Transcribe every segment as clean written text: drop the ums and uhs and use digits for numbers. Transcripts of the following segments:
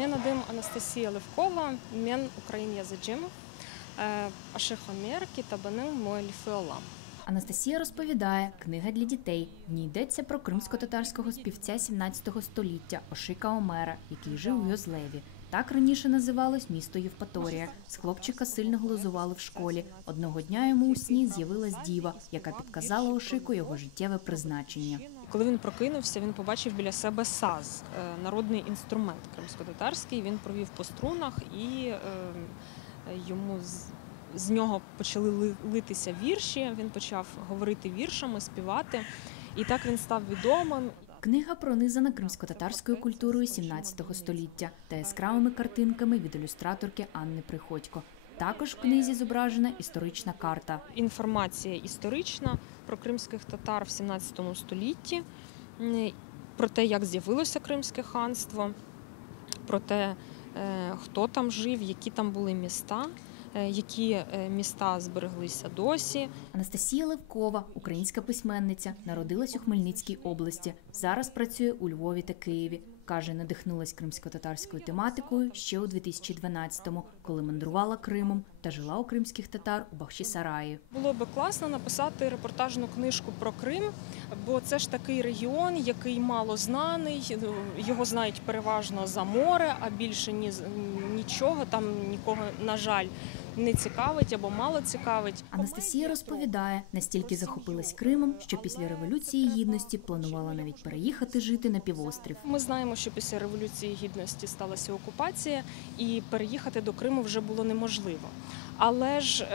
Мен адым Анастасия Левкова, мен Украин языджим, ашихомер китабаның Моэльфеолам. Анастасія розповідає, книга для дітей. В ній йдеться про кримсько-татарського співця 17 століття Ошика Омера, який жив у Йозлеві. Так раніше називалось місто Євпаторія. З хлопчика сильно глузували в школі. Одного дня йому у сні з'явилась діва, яка підказала Ошику його життєве призначення. Коли він прокинувся, він побачив біля себе саз, народний інструмент кримсько-татарський. Він провів по струнах і йому з нього почали литися вірші, він почав говорити віршами, співати, і так він став відомим. Книга пронизана кримсько-татарською культурою 17 століття та яскравими картинками від ілюстраторки Анни Приходько. Також в книзі зображена історична карта. Інформація історична про кримських татар в 17 столітті, про те, як з'явилося Кримське ханство, про те, хто там жив, які там були міста, які міста збереглися досі. Анастасія Левкова, українська письменниця, народилась у Хмельницькій області. Зараз працює у Львові та Києві. Каже, надихнулась кримсько-татарською тематикою ще у 2012-му, коли мандрувала Кримом та жила у кримських татар у Бахчисараї. Було би класно написати репортажну книжку про Крим, бо це ж такий регіон, який мало знаний, його знають переважно за море, а більше нічого, там нікого, на жаль, не цікавить або мало цікавить. Анастасія розповідає, настільки захопилась Кримом, що після Революції Гідності планувала навіть переїхати жити на півострів. Ми знаємо, що після Революції Гідності сталася окупація, і переїхати до Криму вже було неможливо. Але ж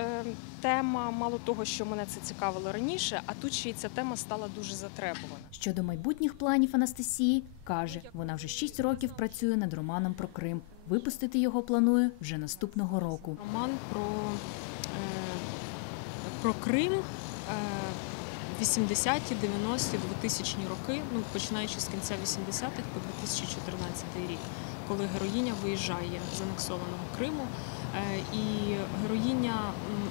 тема, мало того, що мене це цікавило раніше, а тут ще й ця тема стала дуже затребувана. Щодо майбутніх планів Анастасії, каже, вона вже 6 років працює над романом про Крим. Випустити його планує вже наступного року. Роман про Крим 80-ті, 90-ті, 2000-ні роки, починаючи з кінця 80-х по 2014 рік, коли героїня виїжджає з анексованого Криму. І героїня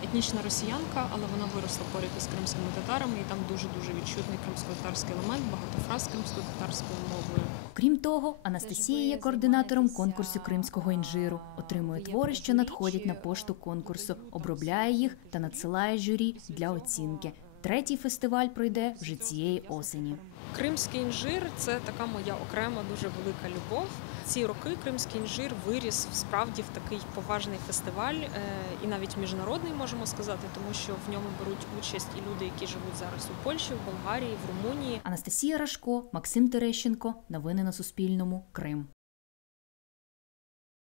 етнічна росіянка, але вона виросла поряд із кримськими татарами, і там дуже-дуже відчутний кримсько-татарський елемент, багато фраз кримсько-татарською мовою. Крім того, Анастасія є координатором конкурсу кримського інжиру. Отримує твори, що надходять на пошту конкурсу, обробляє їх та надсилає журі для оцінки. Третій фестиваль пройде вже цієї осені. Кримський інжир – це така моя окрема, дуже велика любов. Ці роки Кримський інжир виріс справді в такий поважний фестиваль, і навіть міжнародний, можемо сказати, тому що в ньому беруть участь і люди, які живуть зараз у Польщі, в Болгарії, в Румунії. Анастасія Рашко, Максим Терещенко. Новини на Суспільному. Крим.